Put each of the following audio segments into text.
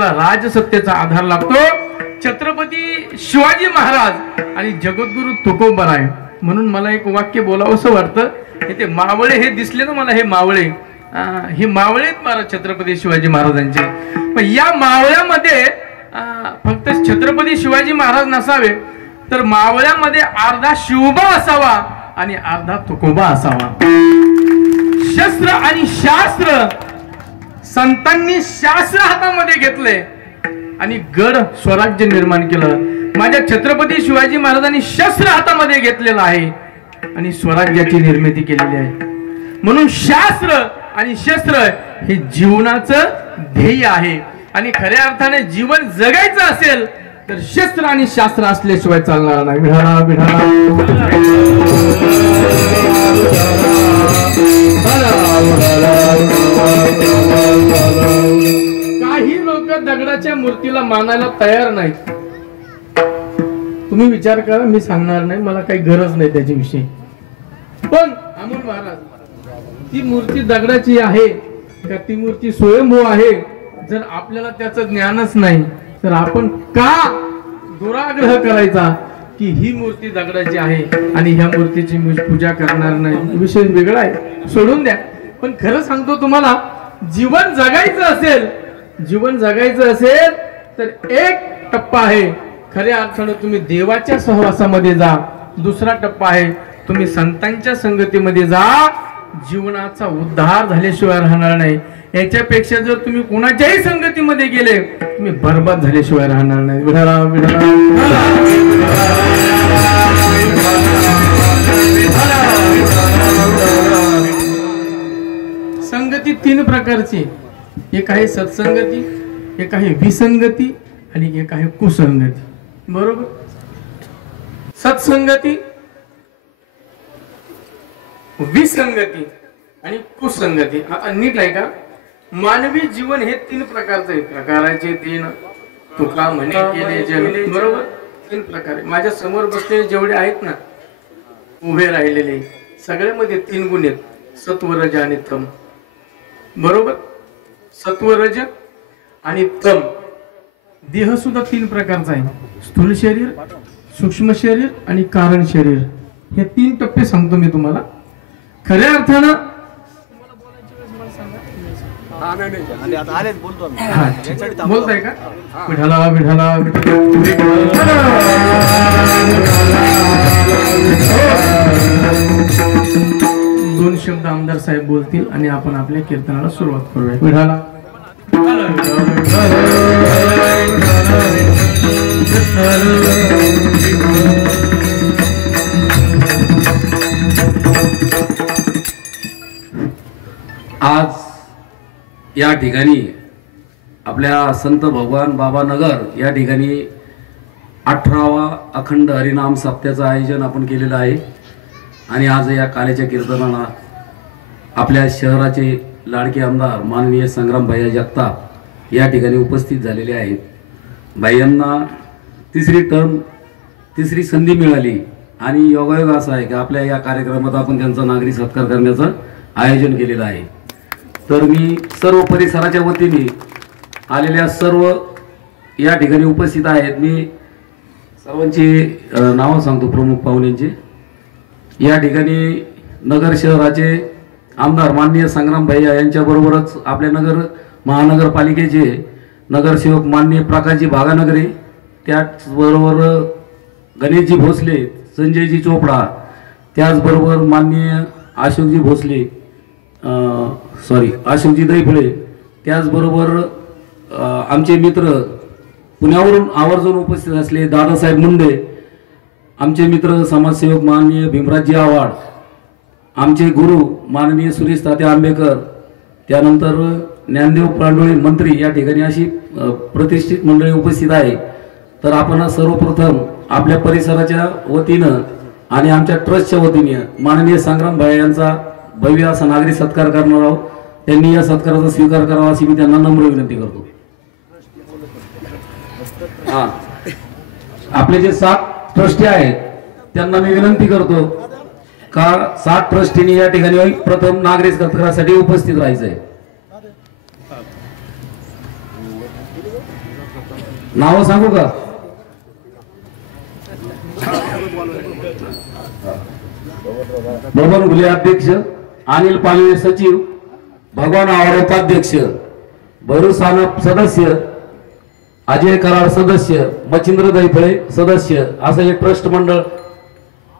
राजसत्तेचा आधार लागतो छत्रपती शिवाजी महाराज आणि जगद्गुरु तुकोबाराय. म्हणून मला एक वाक्य बोलावंसं वाटतं. ते मावळे हे दिसले ना मला, हे मावळे, हे मावळेत महाराज छत्रपती शिवाजी महाराजांचे. पण या मावळ्यामध्ये फक्त छत्रपती शिवाजी महाराज नसावे, तर मावळ्यामध्ये अर्धा शिवबा असावा आणि अर्धा तुकोबा असावा. शस्त्र आणि शास्त्र, संतांनी शास्त्र हातामध्ये घेतले आणि गड स्वराज्य निर्माण केलं. माझ्या छत्रपती शिवाजी महाराजांनी शस्त्र हातामध्ये घेतलेलं आहे आणि स्वराज्याची निर्मिती केलेली आहे. म्हणून शास्त्र आणि शस्त्र हे जीवनाचं ध्येय आहे. आणि खऱ्या अर्थाने जीवन जगायचं असेल तर शस्त्र आणि शास्त्र असल्याशिवाय चालणार नाही. विढाला विढाला काही लोक दगडाच्या मूर्तीला मानायला तयार नाहीत. तुम्ही विचार करा, मी सांगणार नाही, मला काही गरज नाही त्याच्याविषयी. पण अमोल महाराज, ती मूर्ती दगडाची आहे का ती मूर्ती स्वयंभू आहे, जर आपल्याला त्याचं ज्ञानच नाही तर आपण का दुराग्रह करायचा की ही मूर्ती दगडाची आहे आणि ह्या मूर्तीची मी पूजा करणार नाही. विषय वेगळा आहे, सोडून द्या. पण खरं सांगतो तुम्हाला, जीवन जगायचं असेल तर एक टप्पा आहे खऱ्या अर्थानं तुम्ही देवाच्या सहवासामध्ये जा. दुसरा टप्पा आहे तुम्ही संतांच्या संगतीमध्ये जा. जीवनाचा उद्धार झाल्याशिवाय राहणार नाही. याच्यापेक्षा जर तुम्ही कोणाच्याही संगतीमध्ये गेले तुम्ही बर्बाद झाल्याशिवाय राहणार नाही. विढाला विढाला संगती तीन प्रकारची. एक आहे सत्संगती, एक आहे विसंगती आणि एक आहे कुसंगती. बरोबर? सत्संगती, विसंगती आणि कुसंगती. नीट आहे का? मानवी जीवन हे तीन प्रकारचे आहे. प्रकाराचे तीन तुका म्हणे केले जग. बरोबर? तीन प्रकार. माझ्या समोर बसलेले जेवढे आहेत ना, उभे राहिलेले, सगळ्यामध्ये तीन गुण आहेत, सत्वरज आणि तम. बरोबर? सत्वरज आणि तम. देह सुद्धा तीन प्रकारचा आहे, स्थूल शरीर, सूक्ष्म शरीर आणि कारण शरीर. हे तीन टप्पे सांगतो मी तुम्हाला. खऱ्या अर्थानं बोलताय का? विठाला विठाला दोन शब्द आमदार साहेब बोलतील आणि आपण आपल्या कीर्तनाला सुरुवात करूया. विठाला आज या ठिकाणी आपल्या संत भगवान बाबा नगर या ठिकाणी 18वा अखंड हरिनाम सप्त्याचं आयोजन आपण केलेलं आहे. आणि आज या काल्याच्या कीर्तनाला आपल्या शहराचे लाडके आमदार माननीय संग्राम भैया जगताप या ठिकाणी उपस्थित झालेले आहेत. भैयांना तिसरी संधी मिळाली आणि योगायोग असा आहे की आपल्या या कार्यक्रमात आपण त्यांचा नागरी सत्कार करण्याचं आयोजन केलेलं आहे. तर मी सर्व परिसराच्या वतीने आलेल्या सर्व या ठिकाणी उपस्थित आहेत. मी सर्वांची नावं सांगतो प्रमुख पाहुण्यांची. या ठिकाणी नगर शहराचे आमदार माननीय संग्राम भैया यांच्याबरोबरच आपल्या नगर महानगरपालिकेचे नगरसेवक माननीय प्रकाशजी भागानगरे, त्याचबरोबर गणेशजी भोसले, संजयजी चोपडा, त्याचबरोबर माननीय अशोकजी दैफळे, त्याचबरोबर आमचे मित्र पुण्यावरून आवर्जून उपस्थित असले दादासाहेब मुंडे, आमचे मित्र समाजसेवक माननीय भीमराजजी आव्हाड, आमचे गुरु माननीय सुरेश तात्या आंबेकर, त्यानंतर ज्ञानदेव पांडुळे मंत्री, या ठिकाणी अशी प्रतिष्ठित मंडळी उपस्थित आहे. तर आपण सर्वप्रथम आपल्या परिसराच्या वतीनं आणि आमच्या ट्रस्टच्या वतीने माननीय संग्राम भाई यांचा भव्य असा नागरिक सत्कार करणार आहोत. त्यांनी या सत्काराचा स्वीकार करावा अशी मी त्यांना नम्र विनंती करतो. हा, आपले जे 7 ट्रस्टी आहेत त्यांना मी विनंती करतो का 7 ट्रस्टींनी या ठिकाणी प्रथम नागरिक सत्कारासाठी उपस्थित राहायचंय. नाव सांगू का? बबन घुले अध्यक्ष, अनिल पालवे सचिव, भगवान आवार उपाध्यक्ष, भैरू सानप सदस्य, अजय कराड सदस्य, मच्छिंद्र दैफळे सदस्य, असं एक ट्रस्ट मंडळ.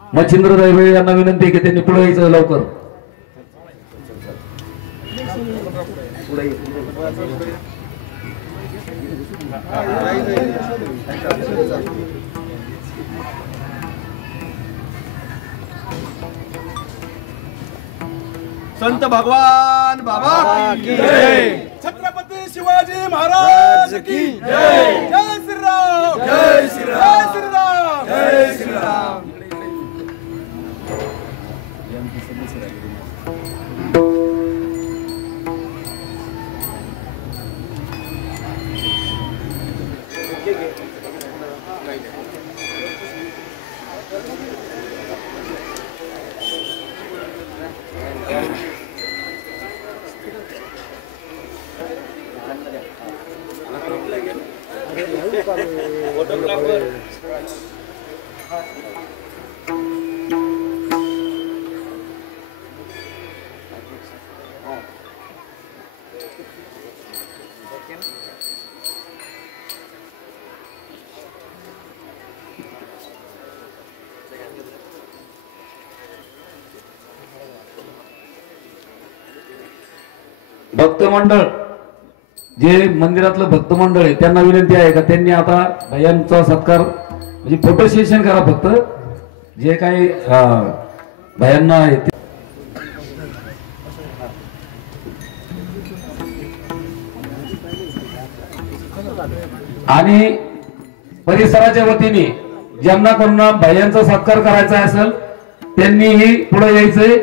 मच्छिंद्र दैफळे यांना विनंती आहे की त्यांनी पुढे यायचं लवकर. संत भगवान बाबा की जय, छत्रपती शिवाजी महाराज की जय, जय श्रीराम, जय श्रीराम, जय श्रीराम, जय श्रीराम. भक्त मंडळ, जे मंदिरातलं भक्त मंडळ आहे त्यांना विनंती आहे का त्यांनी आता भैयांचा सत्कार म्हणजे फोटो सेशन करा. फक्त जे काही भैयांना आहे ते. आणि परिसराच्या वतीने ज्यांना कोणाला भैयांचा सत्कार करायचा असेल त्यांनीही पुढे यायचंय.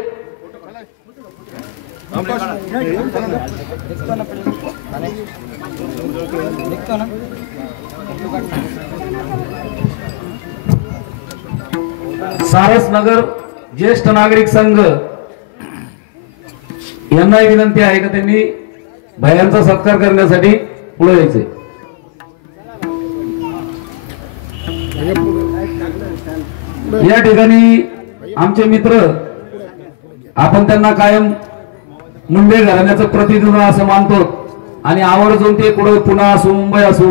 सारसनगर ज्येष्ठ नागरिक संघ यांना विनंती आहे का त्यांनी भैयांचा सत्कार करण्यासाठी पुढे यायचे. या ठिकाणी आमचे मित्र, आपण त्यांना कायम मुंडे घराण्याचं प्रतिनिधी असं मानतो आणि आवर्जून ते पुढे पुणे असो मुंबई असो,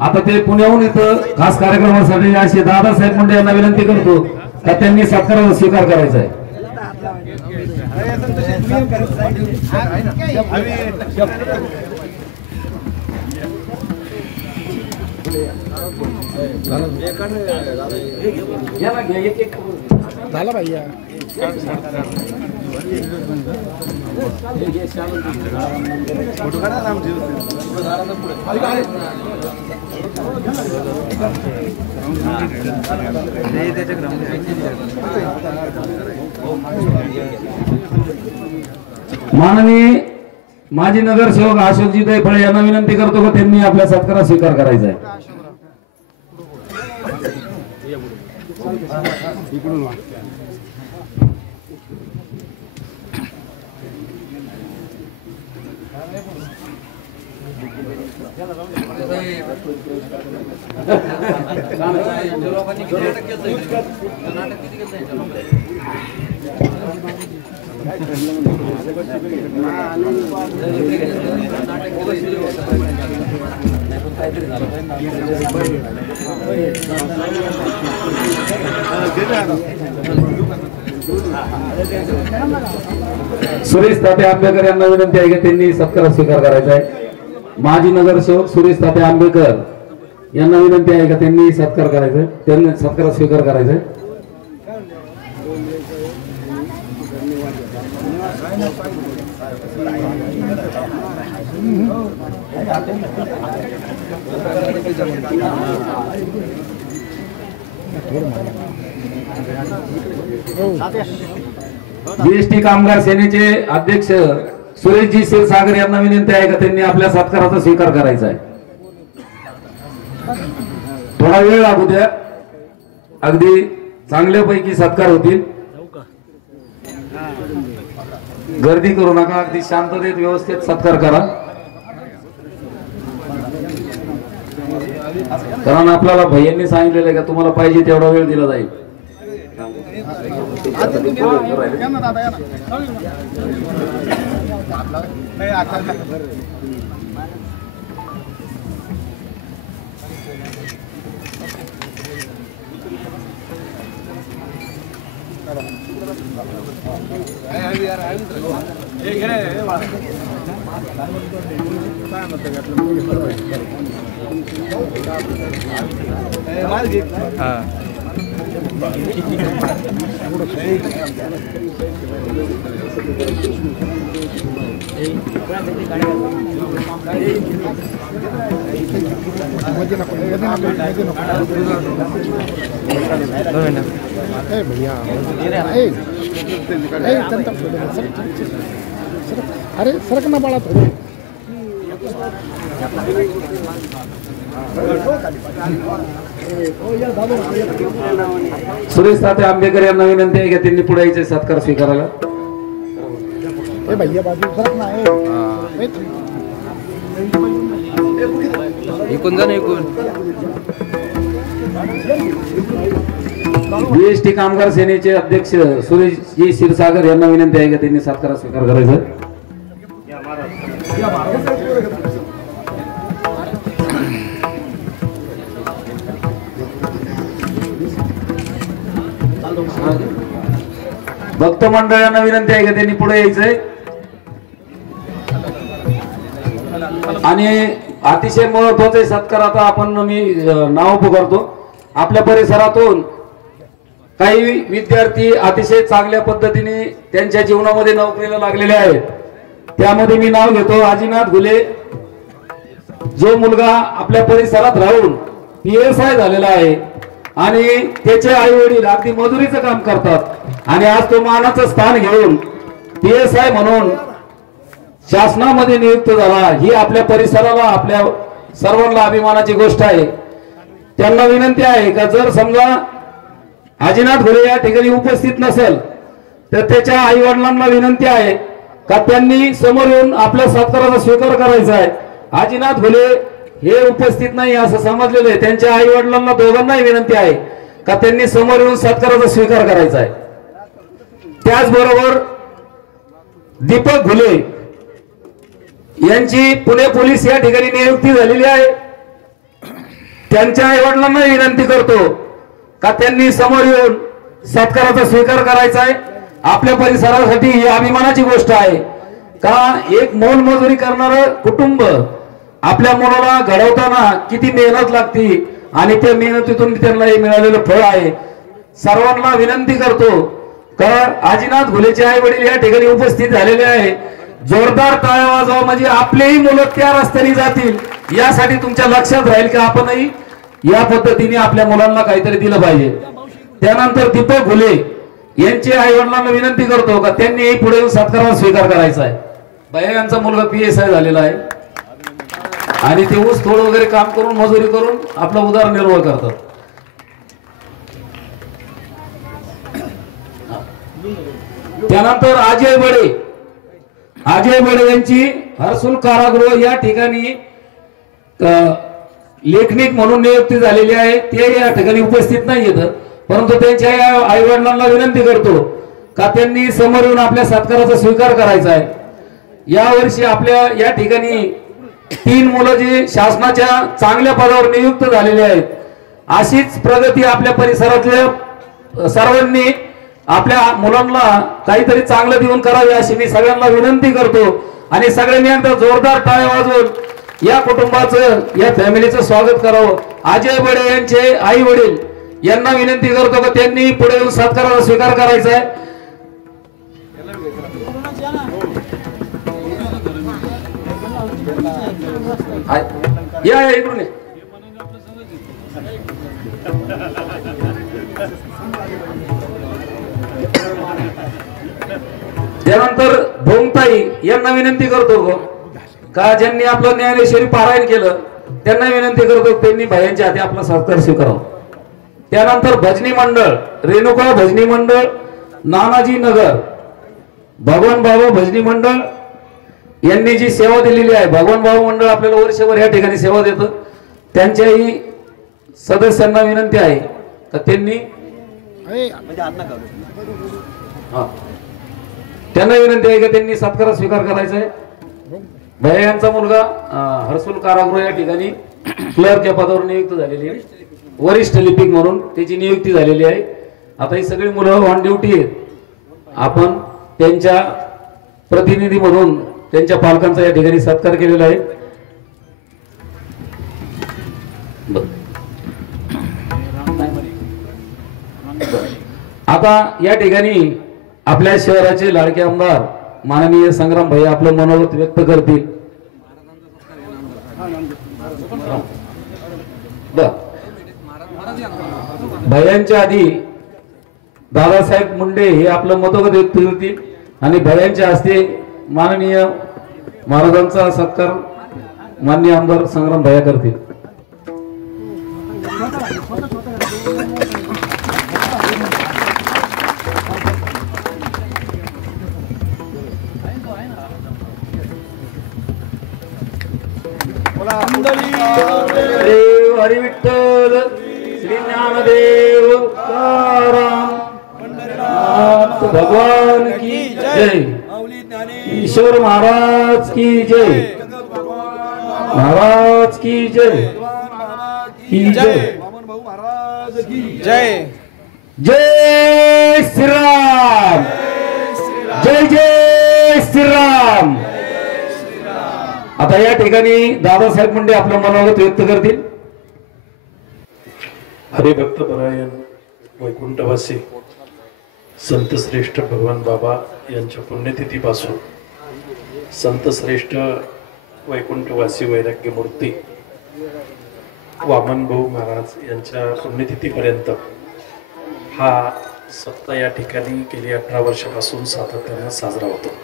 आता ते पुण्याहून इथं खास कार्यक्रमासाठी असे दादासाहेब मुंडे यांना विनंती करतो का त्यांनी सत्काराचा स्वीकार करायचा आहे. झाला भैया. फोटो काढा आमचे. माननीय माजी नगरसेवक अशोकजी दैफळे यांना विनंती करतो की त्यांनी आपल्या सत्कारात स्वीकार करायचा आहे. सुरेश ताते आंबेकर यांना विनंती आहे की त्यांनी सत्कार स्वीकार करायचा आहे. माजी नगरसेवक सुरेश ताते आंबेकर यांना विनंती आहे का त्यांनी सत्कार करायचा आहे, त्यांनी सत्कार स्वीकार करायचा आहे. बीएसटी कामगार सेनेचे अध्यक्ष सुरेशजी क्षीरसागर यांना विनंती आहे का त्यांनी आपल्या सत्काराचा स्वीकार करायचा आहे. थोडा वेळ लागू द्या, अगदी चांगल्यापैकी सत्कार होतील. गर्दी करू नका, अगदी शांततेत व्यवस्थित सत्कार करा, कारण आपल्याला भैयांनी सांगितलेलं आहे का तुम्हाला पाहिजे तेवढा वेळ दिला जाईल. अरे सरक ना बाळा थोडं. सुरेश ताते आंबेकर यांना विनंती आहे की त्यांनी पुढे यायचे सत्कार स्वीकारायला. भैया बाजू सरक ना. बीएसटी कामगार सेनेचे अध्यक्ष सुरेशजी क्षीरसागर यांना विनंती आहे की त्यांनी सत्कार स्वीकार करायचा. भक्त मंडळांना विनंती आहे की त्यांनी पुढे यायचंय. आणि अतिशय महत्वाचे सत्कार आता आपण मी नाव पुकारतो. आपल्या परिसरातून काही विद्यार्थी अतिशय चांगल्या पद्धतीने त्यांच्या जीवनामध्ये नोकरीला लागलेले आहेत. त्यामध्ये मी नाव घेतो आजीनाथ घुले. जो मुलगा आपल्या परिसरात राहून PSI झालेला आहे आणि त्याचे आई वडील अगदी मजुरीचं काम करतात आणि आज तो मानाचं स्थान घेऊन PSI म्हणून शासनामध्ये नियुक्त झाला, ही आपल्या परिसराला आपल्या सर्वांना अभिमानाची गोष्ट आहे. त्यांना विनंती आहे का जर समजा आजीनाथ घुले या ठिकाणी उपस्थित नसेल तर त्याच्या आई वडिलांना विनंती आहे का त्यांनी समोर येऊन आपल्या सत्काराचा स्वीकार करायचा आहे. आजीनाथ घुले हे उपस्थित नाही असं समजलेलं आहे. त्यांच्या आई वडिलांना दोघांनाही विनंती आहे का त्यांनी समोर येऊन सत्काराचा स्वीकार करायचा आहे. त्याचबरोबर दीपक घुले यांची पुणे पोलीस या ठिकाणी नियुक्ती झालेली आहे. त्यांच्या आई वडिलांना विनंती करतो का त्यांनी समोर येऊन सत्काराचा स्वीकार करायचा आहे. आपल्या परिसरासाठी ही अभिमानाची गोष्ट आहे का एक मोलमजुरी करणारं कुटुंब आपल्या मुलाला घडवताना किती मेहनत लागते आणि त्या मेहनतीतून त्यांना हे मिळालेलं फळ आहे. सर्वांना विनंती करतो का आजीनाथ घुलेचे आई वडील या ठिकाणी उपस्थित झालेले आहे. जोरदार टाळ्या वाजवा म्हणजे आपलेही मुलं त्या रस्त्याने जातील, यासाठी तुमच्या लक्षात राहील की आपणही या पद्धतीने आपल्या मुलांना काहीतरी दिलं पाहिजे. त्यानंतर दीपक घुले यांचे आई वडिलांना विनंती करतो का त्यांनी पुढे येऊन सत्काराचा स्वीकार करायचा आहे. भैया यांचा मुलगा PSI झालेला आहे आणि ते ऊस तोड वगैरे काम करून मजुरी करून आपला उदरनिर्वाह करतात. त्यानंतर अजय बडे यांची हर्सुल कारागृह या ठिकाणी लेखनिक म्हणून नियुक्ती झालेली आहे. ते या ठिकाणी उपस्थित नाही येत, परंतु त्यांच्या आई वडिलांना विनंती करतो का त्यांनी समोर येऊन आपल्या सत्काराचा स्वीकार करायचा आहे. या वर्षी आपल्या या ठिकाणी 3 मुलं जी शासनाच्या चांगल्या पदावर नियुक्त झालेली आहेत. अशीच प्रगती आपल्या परिसरातल्या सर्वांनी आपल्या मुलांना काहीतरी चांगलं देऊन करावे अशी मी सगळ्यांना विनंती करतो. आणि सगळ्यांनी एकदा जोरदार टाळ्या वाजवून या कुटुंबाचं या फॅमिलीचं स्वागत करावं. अजय बडे यांचे आई वडील यांना विनंती करतो की त्यांनी पुढे येऊन सत्काराचा स्वीकार करायचा आहे. या इकडून ये. त्यानंतर भोमताई यांना विनंती करतो का ज्यांनी आपलं ज्ञानेश्वरी पारायण केलं त्यांना विनंती करतो त्यांनी भयांच्या हाती आपला सत्कार स्वीकारावा. त्यानंतर भजनी मंडळ रेणुका भजनी मंडळ नानाजी नगर भगवान बाबा भजनी मंडळ यांनी जी सेवा दिलेली आहे, भगवान बाबा मंडळ आपल्याला वर्षभर या ठिकाणी सेवा देतं. त्यांच्याही सदस्यांना विनंती आहे का त्यांनी त्यांना विनंती आहे की त्यांनी सत्कार स्वीकार करायचा आहे. भैया यांचा मुलगा हर्सुल कारागृह या ठिकाणी क्लर्क या पदावर नियुक्त झालेली आहे, वरिष्ठ लिपिक म्हणून त्याची नियुक्ती झालेली आहे. आता ही सगळी मुलं ऑन ड्युटी आहेत. आपण त्यांच्या प्रतिनिधी म्हणून त्यांच्या पालकांचा या ठिकाणी सत्कार केलेला आहे. आता या ठिकाणी आपल्या शहराचे लाडके आमदार माननीय संग्राम भाई आपलं मनोगत व्यक्त करतील. भयांच्या आधी दादासाहेब मुंडे हे आपलं मनोगत व्यक्त करतील आणि भयांच्या हस्ते माननीय महाराजांचा सत्कार माननीय आमदार संग्राम भैया करतील. देव हरी विठ्ठल श्री ज्ञानदेव तुकाराम पंढरीनाथ भगवान की जय. ईश्वर महाराज की जय. महाराज की जय. की जय. जय जय श्रीराम. जय जय श्रीराम. आता या ठिकाणी दादासाहेब मुंडे आपलं मनोगत व्यक्त करतील. हरिभक्त परायण वैकुंठवासी संत श्रेष्ठ भगवान बाबा यांच्या पुण्यतिथीपासून संत श्रेष्ठ वैकुंठवासी वैराग्य मूर्ती वामन भाऊ महाराज यांच्या पुण्यतिथीपर्यंत हा सप्ताह या ठिकाणी गेली 18 वर्षापासून सातत्याने साजरा होतो.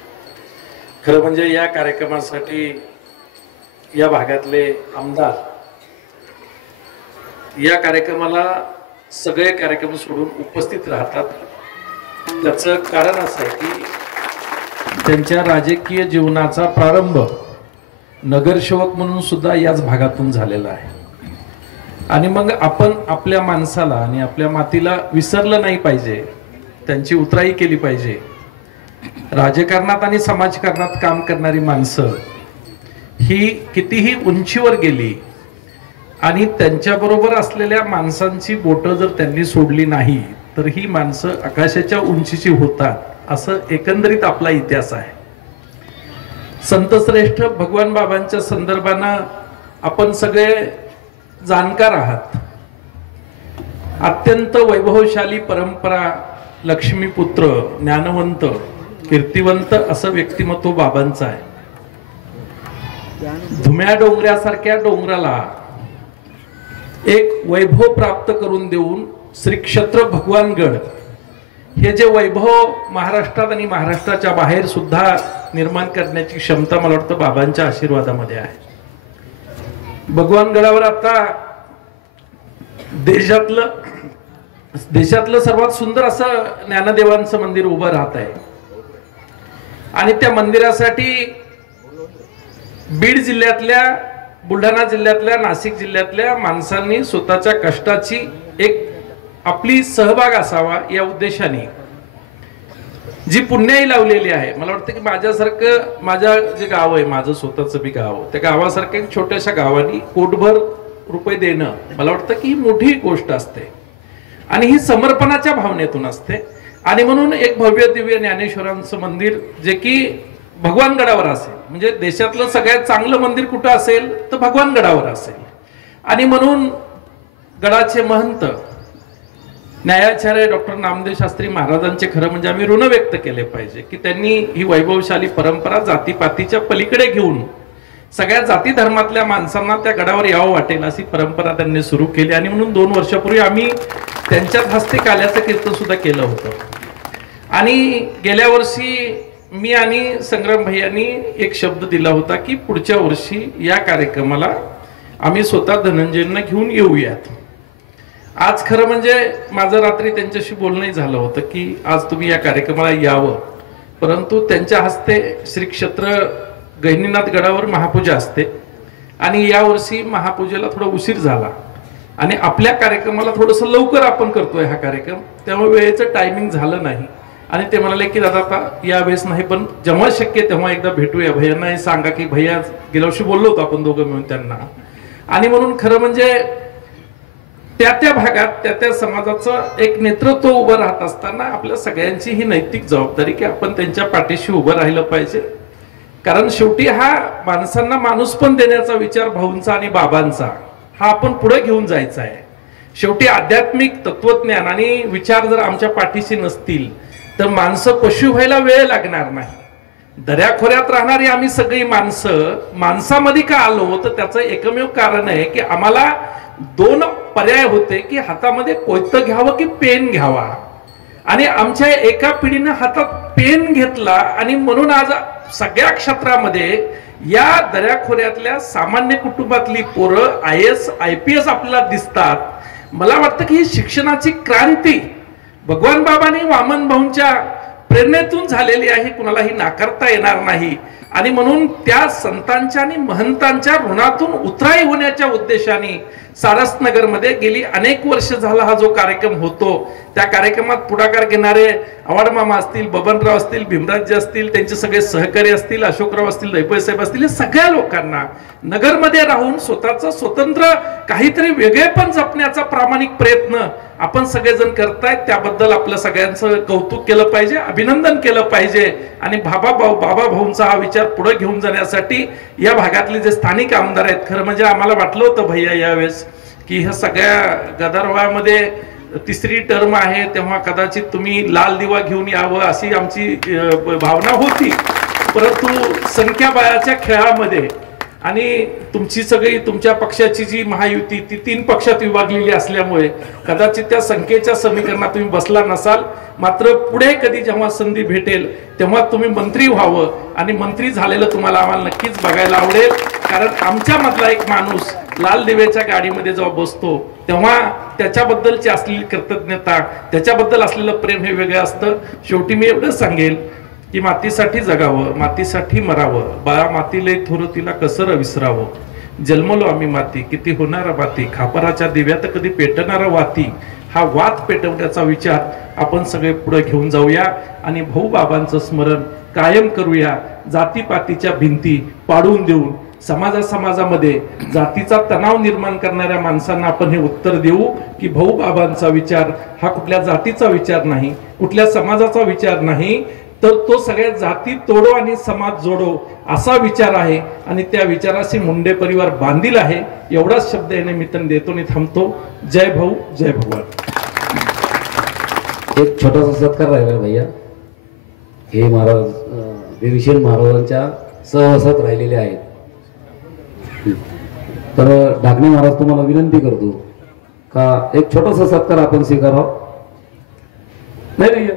खरं म्हणजे या कार्यक्रमासाठी या भागातले आमदार या कार्यक्रमाला सगळे कार्यक्रम सोडून उपस्थित राहतात. त्याचं कारण असं आहे की त्यांच्या राजकीय जीवनाचा प्रारंभ नगरसेवक म्हणून सुद्धा याच भागातून झालेला आहे. आणि मग आपण आपल्या माणसाला आणि आपल्या मातीला विसरलं नाही पाहिजे, त्यांची उतराई केली पाहिजे. राजकारणात आणि समाजकारणात काम करणारी माणसं ही कितीही उंचीवर गेली आणि त्यांच्याबरोबर असलेल्या माणसांची बोटं जर त्यांनी सोडली नाही तर ही माणसं आकाशाच्या उंचीची होतात, असं एकंदरीत आपला इतिहास आहे. संत श्रेष्ठ भगवान बाबांच्या संदर्भानं आपण सगळे जाणकार आहात. अत्यंत वैभवशाली परंपरा, लक्ष्मीपुत्र, ज्ञानवंत, कीर्तिवंत असं व्यक्तिमत्व बाबांचं आहे. धुम्या डोंगरासारख्या डोंगराला एक वैभव प्राप्त करून देऊन श्री क्षेत्र भगवानगड हे जे वैभव महाराष्ट्रात आणि महाराष्ट्राच्या बाहेर सुद्धा निर्माण करण्याची क्षमता मला वाटतं बाबांच्या आशीर्वादामध्ये आहे. भगवानगडावर आता देशातलं सर्वात सुंदर असं ज्ञानदेवांचं मंदिर उभं राहत आहे. आणि त्या मंदिरासाठी बीड जिल्ह्यातल्या, बुलढाणा जिल्ह्यातल्या, नाशिक जिल्ह्यातल्या माणसांनी स्वतःच्या कष्टाची एक आपली सहभाग असावा या उद्देशाने जी पुण्याई लावलेली आहे. मला वाटतं की माझ्यासारखं, माझ्या जे गाव आहे, माझं स्वतःचं बी गाव, त्या गावासारख्या एक छोट्याशा गावाने कोटभर रुपये देणं मला वाटतं की ही मोठी गोष्ट असते आणि ही समर्पणाच्या भावनेतून असते. आणि म्हणून एक भव्य दिव्य ज्ञानेश्वरांचं मंदिर जे की भगवानगडावर असेल, म्हणजे देशातलं सगळ्यात चांगलं मंदिर कुठं असेल तर भगवानगडावर असेल. आणि म्हणून गडाचे महंत न्यायाचार्य डॉक्टर नामदेव शास्त्री महाराजांचे खरं म्हणजे आम्ही ऋण व्यक्त केले पाहिजे की त्यांनी ही वैभवशाली परंपरा जातीपातीच्या पलीकडे घेऊन सगळ्या जाती धर्मातल्या माणसांना त्या गडावर यावं वाटेल अशी परंपरा त्यांनी सुरू केली. आणि म्हणून 2 वर्षापूर्वी आम्ही त्यांच्याच हस्ते काल्याचं कीर्तन सुद्धा केलं होतं. आणि गेल्या वर्षी मी आणि संग्राम भैयांनी एक शब्द दिला होता की पुढच्या वर्षी या कार्यक्रमाला आम्ही स्वतः धनंजयना घेऊन येऊयात. आज खरं म्हणजे माझं रात्री त्यांच्याशी बोलणंही झालं होतं की आज तुम्ही या कार्यक्रमाला यावं, परंतु त्यांच्या हस्ते श्री क्षेत्र गहिनीनाथ गडावर महापूजा असते आणि यावर्षी महापूजेला थोडा उशीर झाला आणि आपल्या कार्यक्रमाला थोडंसं लवकर आपण करतोय हा कार्यक्रम, त्यामुळे वेळेचं टायमिंग झालं नाही. आणि ते म्हणाले की दादा आता यावेळेस नाही, पण जेव्हा शक्य तेव्हा एकदा भेटूया. भैयांना हे सांगा की भैया गेल्या वर्षी बोललो होतो आपण दोघं मिळून त्यांना. आणि म्हणून खरं म्हणजे त्या भागात त्या समाजाचं एक नेतृत्व उभं राहत असताना आपल्या सगळ्यांची ही नैतिक जबाबदारी की आपण त्यांच्या पाठीशी उभं राहिलं पाहिजे. कारण शेवटी हा माणसांना माणूस पण देण्याचा विचार भाऊंचा आणि बाबांचा हा आपण पुढे घेऊन जायचा आहे. शेवटी आध्यात्मिक तत्वज्ञान आणि विचार जर आमच्या पाठीशी नसतील तर माणसं पशु व्हायला वेळ लागणार नाही. दऱ्याखोऱ्यात राहणारी आम्ही सगळी माणसं माणसामध्ये का आलो तर त्याचं एकमेव कारण आहे की आम्हाला दोन पर्याय होते की हातामध्ये कोयतं घ्यावं की पेन घ्यावा, आणि आमच्या एका पिढीनं हातात पेन घेतला आणि म्हणून आज सगळ्या क्षेत्रामध्ये या दऱ्याखोऱ्यातल्या सामान्य कुटुंबातली पोरं IAS IPS आपल्याला दिसतात. मला वाटतं की ही शिक्षणाची क्रांती भगवान बाबांनी वामन भाऊंच्या प्रेरणेतून झालेली आहे, कुणालाही नाकारता येणार नाही. आणि म्हणून त्या संतांच्या आणि महंतांच्या ऋणातून उतराई होण्याच्या उद्देशाने सारसनगरमध्ये गेली अनेक वर्ष झाला हा जो कार्यक्रम होतो, त्या कार्यक्रमात पुढाकार घेणारे आवाड मामा असतील, बबनराव असतील, भीमराज असतील, त्यांचे सगळे सहकारी असतील, अशोकराव असतील, दैपळे साहेब असतील, सगळ्या लोकांना नगरमध्ये राहून स्वतःचं स्वतंत्र काहीतरी वेगळेपण जपण्याचा प्रामाणिक प्रयत्न आपण सगळेजण करतायत. त्याबद्दल आपलं सगळ्यांचं कौतुक केलं पाहिजे, अभिनंदन केलं पाहिजे. आणि बाबा भाऊंचा हा विचार पुढे घेऊन जाण्यासाठी या भागातले जे स्थानिक आमदार आहेत, खरं म्हणजे आम्हाला वाटलं होतं भैया यावेळेस की ह्या सगळ्या गदारोळामध्ये तिसरी टर्म आहे तेव्हा कदाचित तुम्ही लाल दिवा घेऊन यावं अशी आमची भावना होती. परंतु संख्याबळाच्या खेळामध्ये आणि तुमची सगळी तुमच्या पक्षाची जी महायुती ती 3 पक्षात विभागलेली असल्यामुळे कदाचित त्या संख्येच्या समीकरणात तुम्ही बसला नसाल. मात्र पुढे कधी जेव्हा संधी भेटेल तेव्हा तुम्ही मंत्री व्हावं, आणि मंत्री झालेलं तुम्हाला आम्हाला नक्कीच बघायला आवडेल. कारण आमच्या मधला एक माणूस लाल दिव्याच्या गाडीमध्ये जेव्हा बसतो तेव्हा त्याच्याबद्दलची असलेली कृतज्ञता, त्याच्याबद्दल असलेलं प्रेम हे वेगळं असतं. शेवटी मी एवढंच सांगेल की मातीसाठी जगावं, मातीसाठी मरावं, बाळा मातीले थोर तिला कसर विसरावं. जन्मलो आम्ही माती, किती होणारा माती, खापराच्या दिव्यात कधी पेटणारा वाती. हा वात पेटवण्याचा विचार आपण सगळे पुढे घेऊन जाऊया आणि भाऊ बाबांचं स्मरण कायम करूया. जातीपातीच्या भिंती पाडून देऊन समाजामध्ये जातीचा तणाव निर्माण करणाऱ्या माणसांना आपण हे उत्तर देऊ की भाऊ बाबांचा विचार हा कुठल्या जातीचा विचार नाही, कुठल्या समाजाचा विचार नाही, तर तो सगळ्या जाती तोडो आणि समाज जोडो असा विचार आहे. आणि त्या विचाराशी मुंडे परिवार बांधील आहे. एवढाच शब्द या निमित्ताने देतो आणि थांबतो. जय भाऊ, जय भगवान. एक छोटासा सत्कार राहिला भैया. हे महाराज देवीशील महाराजांच्या सहवासात राहिलेले आहेत. तर डाकणे महाराज तुम्हाला विनंती करतो का एक छोटासा सत्कार आपण स्वीकारावा. नाही भैया.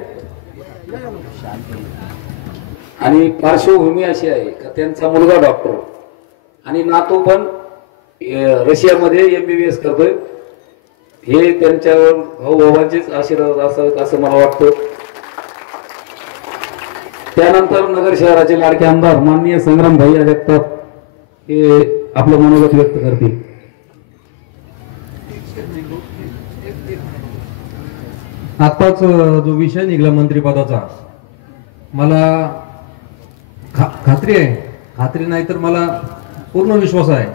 आणि पार्श्वभूमी अशी आहे का त्यांचा मुलगा डॉक्टर आणि नातू पण रशियामध्ये MBBS करतोय. हे त्यांच्यावर भाऊ भावांचेच आशीर्वाद असावेत असं मला वाटतं. त्यानंतर नगर शहराचे लाडके आमदार माननीय संग्राम भैया जगताप हे आपलं मनोगत व्यक्त करतील. आत्ताच जो विषय निघाला मंत्रिपदाचा, मला खात्री नाही तर मला पूर्ण विश्वास आहे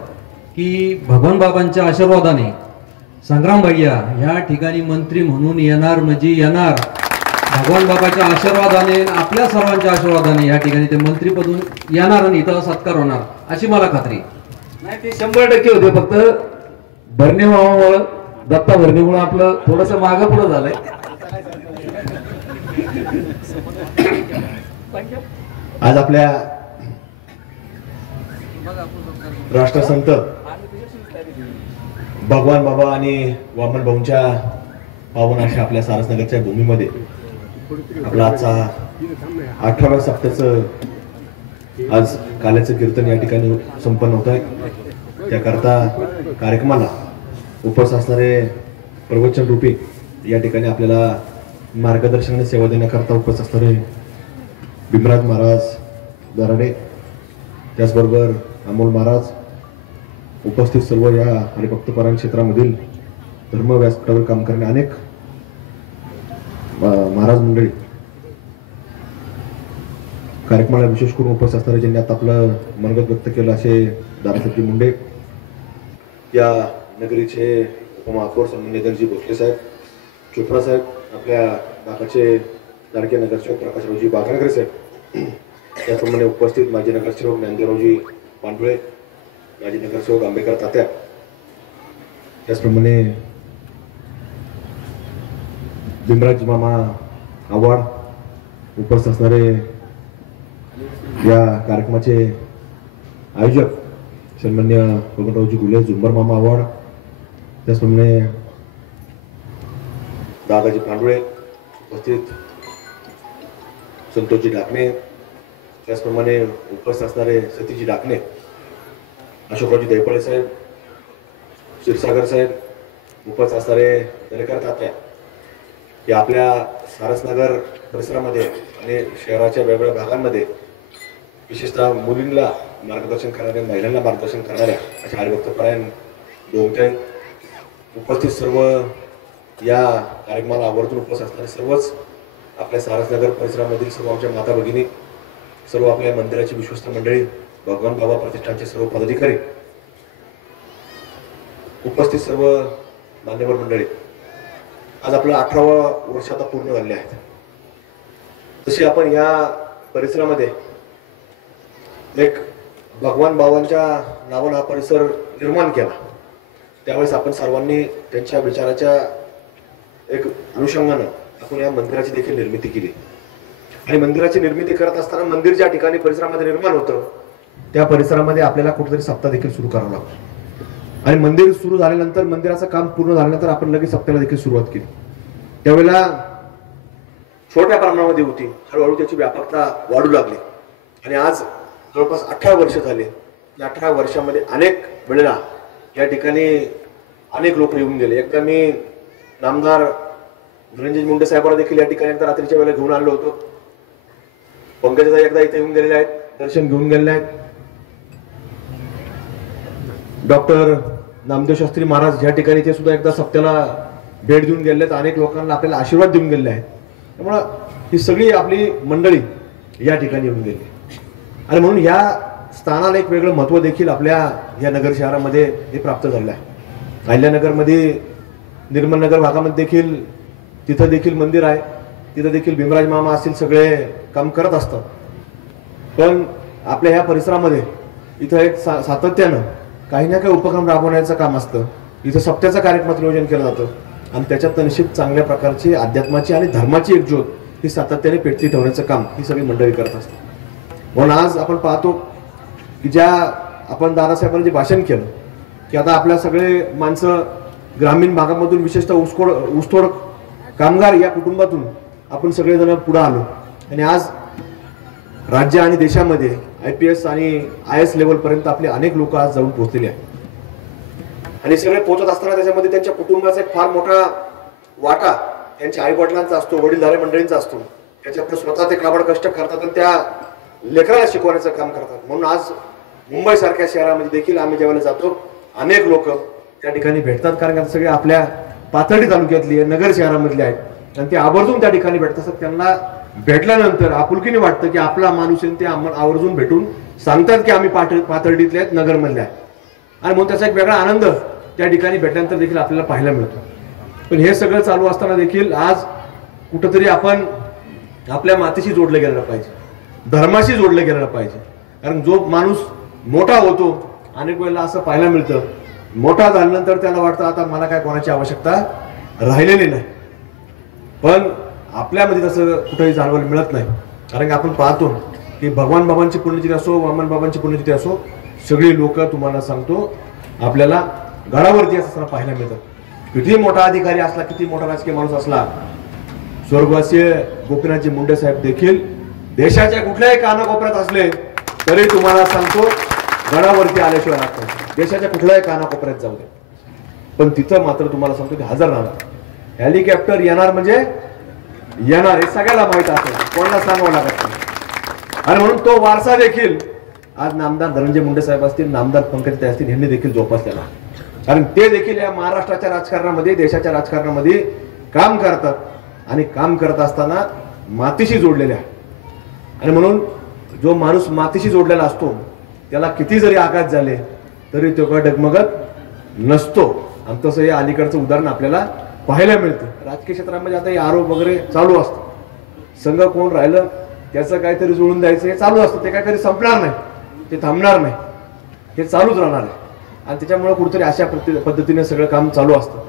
की भगवान बाबांच्या आशीर्वादाने संग्राम भैया ह्या ठिकाणी मंत्री म्हणून येणार म्हणजे येणार. भगवान बाबाच्या आशीर्वादाने आपल्या सर्वांच्या आशीर्वादाने या ठिकाणी ते मंत्रीपदून येणार आणि इथं सत्कार होणार अशी मला खात्री नाही. ते 100% होते. फक्त भरणेमुळे दत्ता भरणेमुळे आपलं थोडस मागं पुढं झालंय. आज आपल्या राष्ट्रसंत भगवान बाबा आणि वामन भाऊंच्या पावन अशा आपल्या सारसनगरच्या भूमीमध्ये आपला आजचा 18व्या सप्त्याचं आज काल्याचं कीर्तन या ठिकाणी संपन्न होत आहे। त्याकरता कार्यक्रमाला उपस्थित असणारे प्रवचन रूपी या ठिकाणी आपल्याला मार्गदर्शन आणि सेवा देण्याकरता उपस्थित असणारे भीमराज महाराज दराडे, त्याचबरोबर अमोल महाराज, उपस्थित सर्व या हरिभक्तपरायण क्षेत्रामधील धर्म व्यासपीठावर काम करणे अनेक महाराज मंडळी, कार्यक्रमाला विशेष करून उपस्थित असणारे ज्यांनी आता आपलं मनोगत व्यक्त केलं असे दादासाहेबजी मुंडे, या नगरीचे उपमहापौर सन्माननीय दलजी भोसले साहेब, चोपडा साहेब, आपल्या नाकाचे लाडके नगरसेवक प्रकाशरावजी बागनगरे साहेब, त्याचप्रमाणे उपस्थित माजी नगरसेवक ज्ञानदेवरावजी पांडुळे, माजी नगरसेवक आंबेकर तात्या, त्याचप्रमाणे भीमराज मामा आव्हाड, उपस्थित असणारे या कार्यक्रमाचे आयोजक सन्मान्य बबनरावजी गुले, झुंबर मामा आव्हाड, त्याचप्रमाणे दादाजी पांडुळे, उपस्थित संतोषजी ढाकणे, त्याचप्रमाणे उपस्थित असणारे सतीजी ढाकणे, अशोकरावजी दैपळे साहेब, क्षीरसागर साहेब, उपस्थित असणारे दरेकर तात्या, या आपल्या सारसनगर परिसरामध्ये आणि शहराच्या वेगवेगळ्या भागांमध्ये विशेषतः मुलींना मार्गदर्शन करणाऱ्या, महिलांना मार्गदर्शन करणाऱ्या अशा हरिभक्तपरायण दोघे, उपस्थित सर्व या कार्यक्रमाला आवर्जून उपस्थित असणारे सर्वच आपल्या सारसनगर परिसरामधील सर्व आमच्या माता भगिनी, सर्व आपल्या मंदिराची विश्वस्त मंडळी, भगवान बाबा प्रतिष्ठानचे सर्व पदाधिकारी, उपस्थित सर्व मान्यवर मंडळी, आज आपलं 18वं वर्ष आता पूर्ण झाले आहेत। तशी आपण या परिसरामध्ये एक भगवान बाबांच्या नावानं हा परिसर निर्माण केला, त्यावेळेस आपण सर्वांनी त्यांच्या विचाराच्या एक अनुषंगानं आपण या मंदिराची देखील निर्मिती केली आणि मंदिराची निर्मिती करत असताना मंदिर ज्या ठिकाणी परिसरामध्ये निर्माण होतं त्या परिसरामध्ये आपल्याला कुठेतरी सप्ताह देखील सुरू करावा लागतो आणि मंदिर सुरू झाल्यानंतर, मंदिराचं काम पूर्ण झाल्यानंतर आपण लगेच सप्त्याला देखील सुरुवात केली। त्यावेळेला छोट्या प्रमाणामध्ये होती, हळूहळू त्याची व्यापकता वाढू लागली आणि आज जवळपास 18 वर्ष झाले। या 18 वर्षामध्ये अनेक वेळेला या ठिकाणी अनेक लोक येऊन गेले। एकदा मी नामदार धनंजय मुंडे साहेबांना देखील या ठिकाणी एकदा रात्रीच्या वेळेला घेऊन आलो होतो। पंकजाताई एकदा इथे येऊन गेलेले आहेत, दर्शन घेऊन गेलेले आहेत। डॉक्टर नामदेव शास्त्री महाराज या ठिकाणी ते सुद्धा एकदा सप्त्याला भेट देऊन गेले आहेत, अनेक लोकांना आपल्याला आशीर्वाद देऊन गेलेले आहेत। त्यामुळं ही सगळी आपली मंडळी या ठिकाणी येऊन गेली आणि म्हणून या स्थानाला एक वेगळं महत्व देखील आपल्या या नगर शहरामध्ये हे प्राप्त झालेलं आहे। अहिल्यानगरमध्ये, निर्मलनगर भागामध्ये देखील तिथं देखील मंदिर आहे, तिथं देखील भीमराज मामा असतील सगळे काम करत असतात, पण आपल्या ह्या परिसरामध्ये इथं एक सातत्यानं काही ना काही उपक्रम राबवण्याचं काम असतं। इथं सप्त्याचं कार्यक्रमाचं नियोजन केलं जातं आणि त्याच्यात निश्चित चांगल्या प्रकारची अध्यात्माची आणि धर्माची एक ज्योत ही सातत्याने पेटती ठेवण्याचं काम ही सगळी मंडळी करत असतात। म्हणून आज आपण पाहतो की ज्या आपण दादासाहेबांनी जे भाषण केलं की आता आपल्या सगळे माणसं ग्रामीण भागामधून, विशेषतः ऊसतोड कामगार या कुटुंबातून आपण सगळेजण पुढे आलो आणि आज राज्य आणि देशामध्ये IPS आणि IS लेवलपर्यंत आपले अनेक लोक आज जाऊन पोहोचलेले आहेत आणि सगळे पोहोचत असताना त्याच्यामध्ये त्यांच्या कुटुंबाचा एक फार मोठा वाटा त्यांच्या आई वडिलांचा असतो, वडीलधारे मंडळींचा असतो। त्याच्या आपलं स्वतः ते काबड कष्ट करतात आणि त्या लेकराला शिकवण्याचं काम करतात। म्हणून आज मुंबई सारख्या शहरामध्ये देखील आम्ही ज्यावेळेला जातो अनेक लोक त्या ठिकाणी भेटतात, कारण का सगळे आपल्या पाथर्डी तालुक्यातली नगर शहरामधले आहेत आणि ते आवर्जून त्या ठिकाणी भेटत असतात। त्यांना भेटल्यानंतर आपुलकीने वाटतं की आपला माणूस आहे, ते आवर्जून भेटून सांगतात की आम्ही पाथर्डीतले आहेत, नगरमधले आहेत आणि म्हणून त्याचा एक वेगळा आनंद त्या ठिकाणी भेटल्यानंतर देखील आपल्याला पाहायला मिळतो। पण हे सगळं चालू असताना देखील आज कुठंतरी आपण आपल्या मातीशी जोडलं गेलं पाहिजे, धर्माशी जोडलं गेलं पाहिजे, कारण जो माणूस मोठा होतो अनेक वेळेला असं पाहायला मिळतं, मोठा झाल्यानंतर त्याला वाटतं आता मला काय कोणाची आवश्यकता राहिलेली नाही, पण आपल्यामध्ये तसं कुठेही जाणवायला मिळत नाही। कारण की आपण पाहतो की भगवान बाबांची पुण्यतिथी असो, वामन बाबांची पुण्यतिथी असो, सगळी लोक तुम्हाला सांगतो आपल्याला गडावरती असताना पाहायला मिळतात। किती मोठा अधिकारी असला, किती मोठा राजकीय माणूस असला, स्वर्गवासी गोपीनाथजी मुंडे साहेब देखील देशाच्या कुठल्याही कानाकोपऱ्यात असले तरी तुम्हाला सांगतो गडावरती आल्याशिवाय राहत नाही. देशाच्या कुठल्याही कानाकोपऱ्यात जाऊ दे, पण तिथं मात्र तुम्हाला सांगतो की हजर राहणार. हेलिकॉप्टर येणार म्हणजे येणार, हे सगळ्याला माहित असेल, कोणाला सांगावं लागत नाही. आणि म्हणून तो वारसा देखील आज नामदार धनंजय मुंडे साहेब असतील, नामदार पंकजताई असतील, यांनी देखील जोपासलेला. कारण ते देखील या महाराष्ट्राच्या राजकारणामध्ये, देशाच्या राजकारणामध्ये काम करतात आणि काम करत असताना मातीशी जोडलेले आहे. आणि म्हणून जो माणूस मातीशी जोडलेला असतो त्याला किती जरी आघात झाले तरी तो काय डगमगत नसतो. आणि तसं हे अलीकडचं उदाहरण आपल्याला पाहायला मिळतं. राजकीय क्षेत्रामध्ये आता हे आरोप वगैरे चालू असतं, संघ कोण राहिलं त्याचं काहीतरी जुळून द्यायचं हे चालू असतं. ते काहीतरी संपणार नाही, ते थांबणार नाही, हे चालूच राहणार आहे. आणि त्याच्यामुळे कुठेतरी अशा पद्धतीने सगळं काम चालू असतं.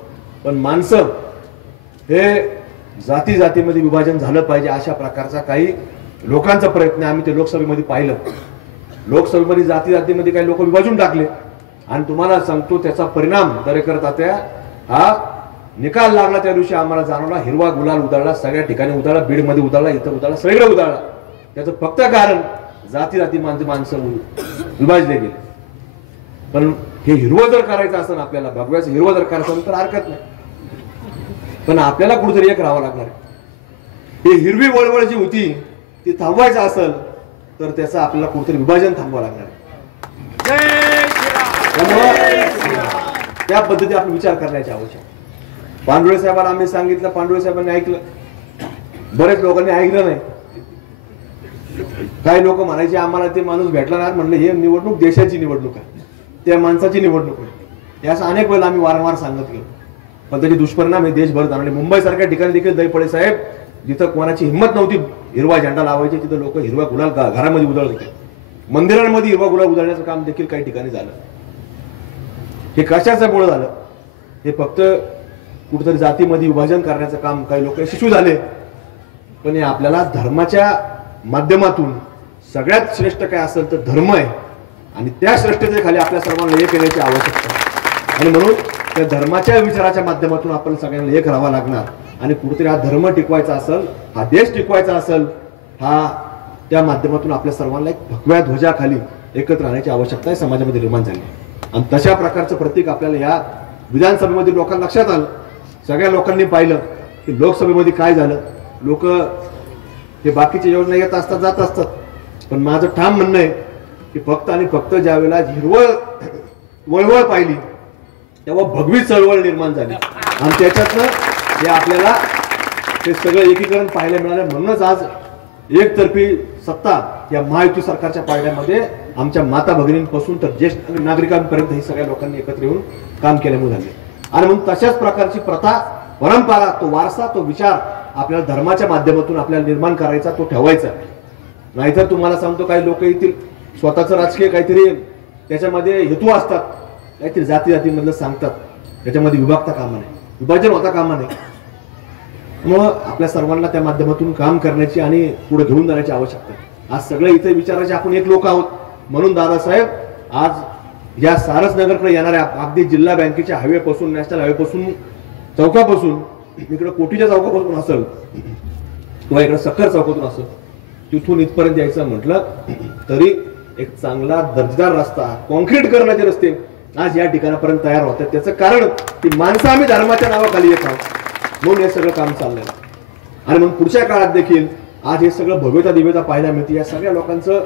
पण माणसं हे जाती जातीमध्ये विभाजन झालं पाहिजे अशा प्रकारचा काही लोकांचा प्रयत्न आम्ही ते लोकसभेमध्ये पाहिलं. लोकसभेमध्ये जाती जातीमध्ये काही लोक विभाजून टाकले आणि तुम्हाला सांगतो त्याचा परिणाम दरेकर तात्या हा निकाल लागला त्या दिवशी आम्हाला जाणवला. हिरवा गुलाल उधळला, सगळ्या ठिकाणी उधळला, बीडमध्ये उधळला, इथं उधळला, सगळीकडे उधळला. त्याचं फक्त कारण जाती जाती माणसं विभाजले गेले. पण हे हिरवं जर करायचं असेल, आपल्याला भगव्याचं हिरवं जर करायचं असेल तर हरकत नाही, पण आपल्याला कुठेतरी एक राहावं लागणार. ही हिरवी वळवळ जी होती ती थांबवायचं असेल तर त्याचं आपल्याला कुठेतरी विभाजन थांबवावं लागणार. त्यामुळे त्या पद्धती आपण विचार करण्याची आवश्यक. पांडुळे साहेबांना आम्ही सांगितलं, पांडुळे साहेबांनी ऐकलं, बरेच लोकांनी ऐकलं नाही. काही लोक म्हणायचे आम्हाला ते माणूस भेटला नाही. म्हणलं हे निवडणूक देशाची निवडणूक आहे, त्या माणसाची निवडणूक आहे. हे असं अनेक वेळेला आम्ही वारंवार सांगत गेलो, पण त्याचे दुष्परिणाम हे देशभर जाणवले. मुंबईसारख्या ठिकाणी देखील दैपळे साहेब, जिथं कोणाची हिंमत नव्हती हिरवा झेंडा लावायची, तिथं लोक हिरवा गुलाल घरामध्ये उधळत होते. मंदिरांमध्ये हिरवा गुलाल उधळण्याचं काम देखील काही ठिकाणी झालं. हे कशाच्यामुळे झालं? हे फक्त कुठेतरी जातीमध्ये विभाजन करण्याचं काम काही लोक यशस्वी झाले. पण हे आपल्याला धर्माच्या माध्यमातून सगळ्यात श्रेष्ठ काय असेल तर धर्म आहे, आणि त्या श्रेष्ठतेच्या खाली आपल्या सर्वांना एक येण्याची आवश्यकता आहे. आणि म्हणून त्या धर्माच्या विचाराच्या माध्यमातून आपण सगळ्यांना एक राहावं लागणार. आणि कुठेतरी हा धर्म टिकवायचा असेल, हा देश टिकवायचा असेल, हा त्या माध्यमातून आपल्या सर्वांना एक भगव्या ध्वजाखाली एकत्र राहण्याची आवश्यकता आहे, समाजामध्ये निर्माण झाली. आणि तशा प्रकारचं प्रतीक आपल्याला या विधानसभेमध्ये लोकांना लक्षात आलं. सगळ्या लोकांनी पाहिलं की लोकसभेमध्ये काय झालं. लोक हे बाकीच्या योजना येत असतात, जात असतात, पण माझं ठाम म्हणणं आहे की फक्त आणि फक्त ज्या वेळेला हिरवळ वळवळ पाहिली तेव्हा भगवी चळवळ निर्माण झाली. आणि त्याच्यातनं हे आपल्याला हे सगळं एकीकरण पाहायला मिळालं. म्हणूनच आज एकतर्फी सत्ता या महायुती सरकारच्या पायऱ्यामध्ये आमच्या माता भगिनींपासून तर ज्येष्ठ नागरिकांपर्यंत हे सगळ्या लोकांनी एकत्र येऊन काम केल्यामुळे झाले. आणि म्हणून तशाच प्रकारची प्रथा, परंपरा, तो वारसा, तो विचार आपल्याला धर्माच्या माध्यमातून आपल्याला निर्माण करायचा, तो ठेवायचा. नाहीतर तुम्हाला सांगतो काही लोक येतील स्वतःचं राजकीय काहीतरी त्याच्यामध्ये हेतू असतात, काहीतरी जाती जातीमधलं सांगतात, त्याच्यामध्ये विभागता कामा नये, विभाजन होता कामा नये. मग आपल्या सर्वांना त्या माध्यमातून काम करण्याची आणि पुढे घेऊन जाण्याची आवश्यकता आहे. आज सगळे इथे विचारायचे आपण एक लोक आहोत. म्हणून दादासाहेब आज या सारसनगरकडे येणाऱ्या अगदी जिल्हा बँकेच्या हायवेपासून, नॅशनल हायवेपासून, चौकापासून, इकडे कोटीच्या चौकापासून असेल किंवा इकडे सक्कर चौकातून असेल, तिथून इथपर्यंत यायचं म्हटलं तरी एक चांगला दर्जेदार रस्ता, कॉन्क्रीट करण्याचे रस्ते आज या ठिकाणापर्यंत तयार होतात. त्याचं कारण की माणसं आम्ही धर्माच्या नावाखाली येत आहोत, म्हणून हे सगळं काम चाललंय. आणि म्हणून पुढच्या काळात देखील आज हे सगळं भव्यता दिव्यता पाहायला मिळते. या सगळ्या लोकांचं,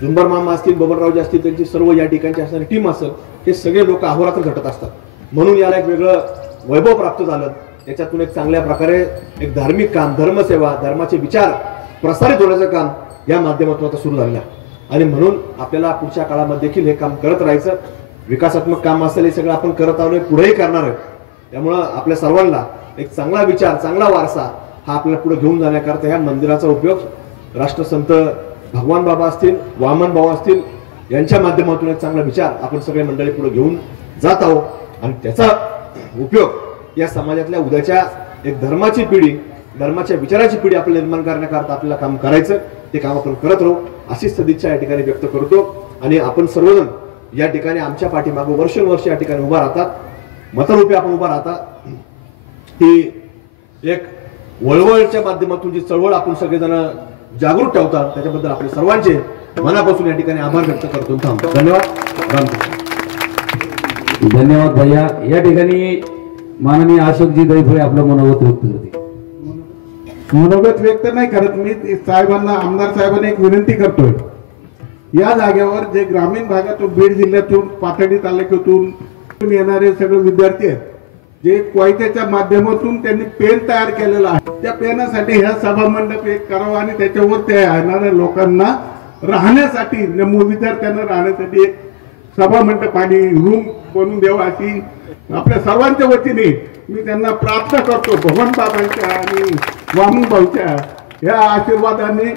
झुंबर मामा असतील, बबनरावजी असतील, त्यांची सर्व या ठिकाणची असणारी टीम असेल, हे सगळे लोक अहोरात्र झटत असतात. म्हणून याला एक वेगळं वैभव प्राप्त झालं. त्याच्यातून एक चांगल्या प्रकारे एक धार्मिक काम, धर्मसेवा, धर्माचे विचार प्रसारित होण्याचं काम या माध्यमातून आता सुरू झालेलं आहे. आणि म्हणून आपल्याला पुढच्या काळामध्ये देखील हे काम करत राहायचं. विकासात्मक काम असेल हे सगळं आपण करत आलोय, पुढेही करणार आहे. त्यामुळं आपल्या सर्वांना एक चांगला विचार, चांगला वारसा हा आपल्याला पुढे घेऊन जाण्याकरता ह्या मंदिराचा उपयोग राष्ट्रसंत भगवान बाबा असतील, वामन भाऊ असतील, यांच्या माध्यमातून एक चांगला विचार आपण सगळे मंडळी पुढे घेऊन जात आहोत. आणि त्याचा उपयोग या समाजातल्या उद्याच्या एक धर्माची पिढी, धर्माच्या विचाराची पिढी आपल्याला निर्माण करण्याकरता आपल्याला काम करायचं. ते काम आपण करत राहू अशी सदिच्छा या ठिकाणी व्यक्त करतो. आणि आपण सर्वजण या ठिकाणी आमच्या पाठीमागे वर्षानुवर्ष या ठिकाणी उभा राहतात, मतरूपी आपण उभा राहता. ती एक वळवळच्या माध्यमातून जी चळवळ आपण सगळेजण जागरूक ठेवतात त्याच्याबद्दल आपले सर्वांचे मनापासून या ठिकाणी आभार व्यक्त करतो. थांबतो. धन्यवाद. रामकृष्ण. धन्यवाद भैया. या ठिकाणी माननीय अशोकजी दैफळे आपलं मनोगत व्यक्त करते. मनोगत व्यक्त नाही करत मी, साहेबांना, आमदार साहेबांना एक विनंती करतोय. या जागेवर जे ग्रामीण भागातून बीड जिल्ह्यातून पाथर्डी तालुक्यातून येणारे सगळे विद्यार्थी आहेत, जे क्वायत्याच्या माध्यमातून त्यांनी पेन तयार केलेला आहे, त्या पेनासाठी ह्या सभा मंडप एक करावा आणि त्याच्यावर त्या येणाऱ्या लोकांना राहण्यासाठी, विद्यार्थ्यांना राहण्यासाठी एक सभा मंडप आणि रूम बनवून द्यावा अशी आपल्या सर्वांच्या वतीने मी त्यांना प्रार्थना करतो. भगवान बाबांच्या आणि वामन भाऊच्या या आशीर्वादाने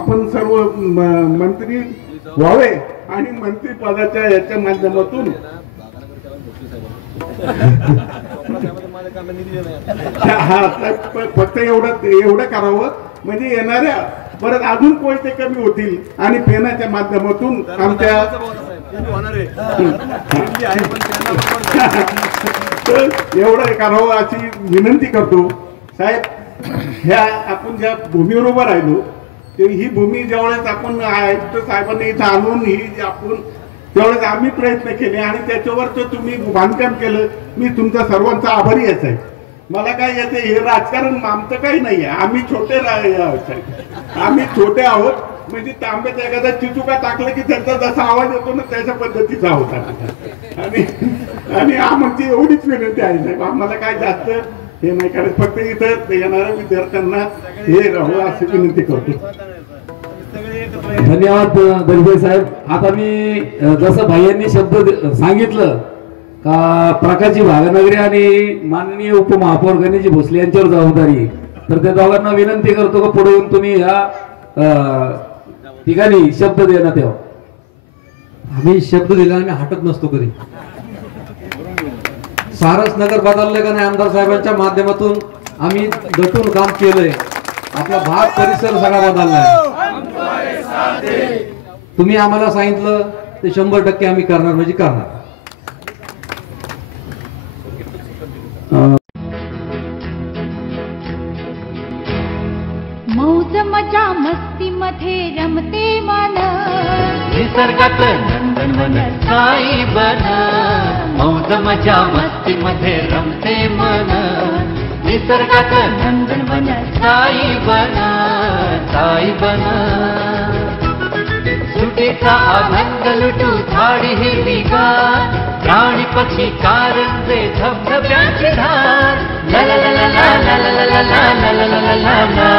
आपण सर्व मंत्री व्हावे आणि मंत्रिपदाच्या याच्या माध्यमातून फक्त एवढं करावं म्हणजे येणाऱ्या परत अजून कोणते कमी होतील आणि पेनाच्या माध्यमातून आमच्या एवढं करावं अशी विनंती करतो. साहेब, ह्या आपण ज्या भूमीवर उभं राहिलो ते ही भूमी ज्यावेळेस आपण आयुक्त साहेबांनी इथं आणून ही आपण त्यावेळेस आम्ही प्रयत्न केले आणि त्याच्यावर तुम्ही बांधकाम केलं. मी तुमचा सर्वांचा आभारी आहे साहेब. मला काय याचे हे राजकारण आमचं काही नाही आहे. आम्ही छोटे आम्ही छोटे आहोत. म्हणजे तांब्यात एखादा चिचुका टाकलं की त्यांचा जसा आवाज येतो ना त्याच्या पद्धतीचा होता. आणि आमची एवढीच विनंती आहे साहेब, आम्हाला काय जास्त हे नाही करत, फक्त इथं येणाऱ्या विद्यार्थ्यांना हे राहू अशी विनंती करतो. धन्यवाद दैफळे साहेब. आता मी जसं भाईयांनी शब्द सांगितलं का प्रकाशजी भागनगरे आणि माननीय उपमहापौर गणेशजी भोसले यांच्यावर जबाबदारी, तर त्या दोघांना विनंती करतो का पुढे येऊन तुम्ही ह्या ठिकाणी शब्द देण्यात यावं. आम्ही शब्द दिला, आम्ही हटत नसतो कधी. सारस नगर बदलले का नाही, आमदार साहेबांच्या माध्यमातून आम्ही दटून काम केलंय. आपला भाग परिसर सगळा बदललाय. तुम्ही आम्हाला सांगितलं ते 100% आम्ही करणार म्हणजे करणार. मौज मजा मस्ती मध्ये रमते मन, निसर्गात नंदनवन साई बन. मौज मजा मस्ती मध्ये रमते मन, निसर्गात नंदनवन साई बन. साई बन. सुटीचा आनंद लुटू झाडी हिरवीगार, प्राणी पक्षी कारंजे धबधब्याची धार. ला ला ला ला ला ला ला ला ला ला ला ला ला.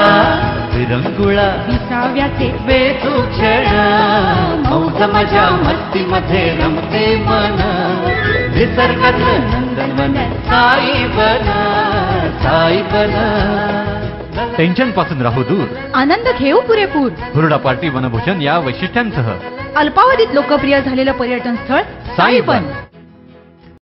विरंगुळा विसाव्याचे बेतू क्षण, मौज मजा मस्ती मध्ये रमते मन. निसर्गातलं नंदनवन साई बन. साई बन. टेन्शन पासून राहू दूर, आनंद घेऊ पुरेपूर. हुरडा पार्टी वनभोजन या वैशिष्ट्यांसह अल्पावधीत लोकप्रिय झालेलं पर्यटन स्थळ साईबन.